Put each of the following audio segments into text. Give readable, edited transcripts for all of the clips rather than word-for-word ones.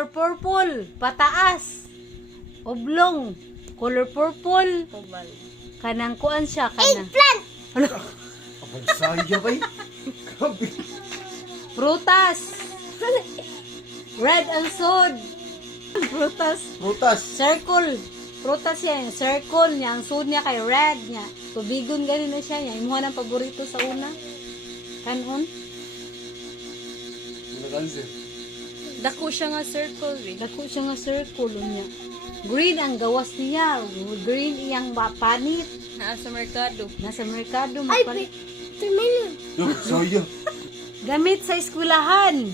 color purple, pataas. Oblong, color purple. Oval. Kanang kuan siya, kanang. Eggplant. Abang saya ba eh? Grabe. Prutas. Red ang sod. Prutas. Prutas. Circle. Prutas yan. Circle niya. Ang sod niya kay red niya. Tubigon gani na siya. Imuha ng paborito sa una. Kanon. Nag-answer. Dako siya nga circle eh. Dako siya nga circle niya. Green ang gawas niya. Green iyang panit. Naa sa merkado. Nasa merkado Ay, mapalit. watermelon. Abang saya. Gamit sa eskwelahan.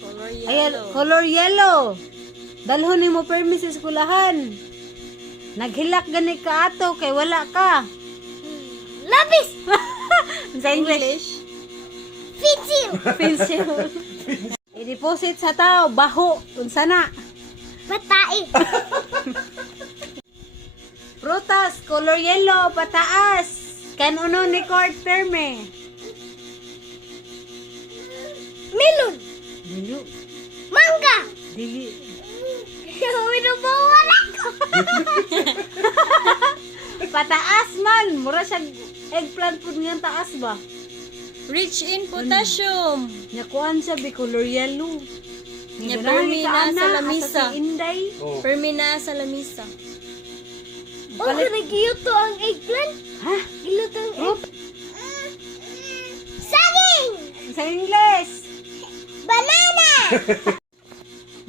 Color Ayan, yellow. color yellow. Dalhon ni mo permis sa eskwelahan. Naghilak gani ka ato kay wala ka. Lapis. Sa English. Pencil. Pencil. I-deposit sa tao, baho, unsa na. Patai. Prutas, color yellow, pataas. Kanuno ni court perme. Melon. Dili, Mangga. dili. Winubawan ako. Pataas man, mura siya eggplant pud nga taas ba. Rich in potassium. Nakuan siya bi color yellow. Nya Ganahan permi ni ka, na ana, sa lamisa. asa si Inday. Oh. Permina sa lamisa. Oh, nagiluto ang eggplant. Ha? Giluto ang Fruit? Saging. Sa English. Banana.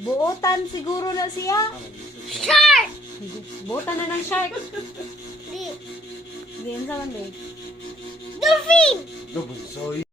Buotan siguro na siya. Shark. Buotan na ng shark. Di. Di, ano sa man ba? Dolphin. Abang saya.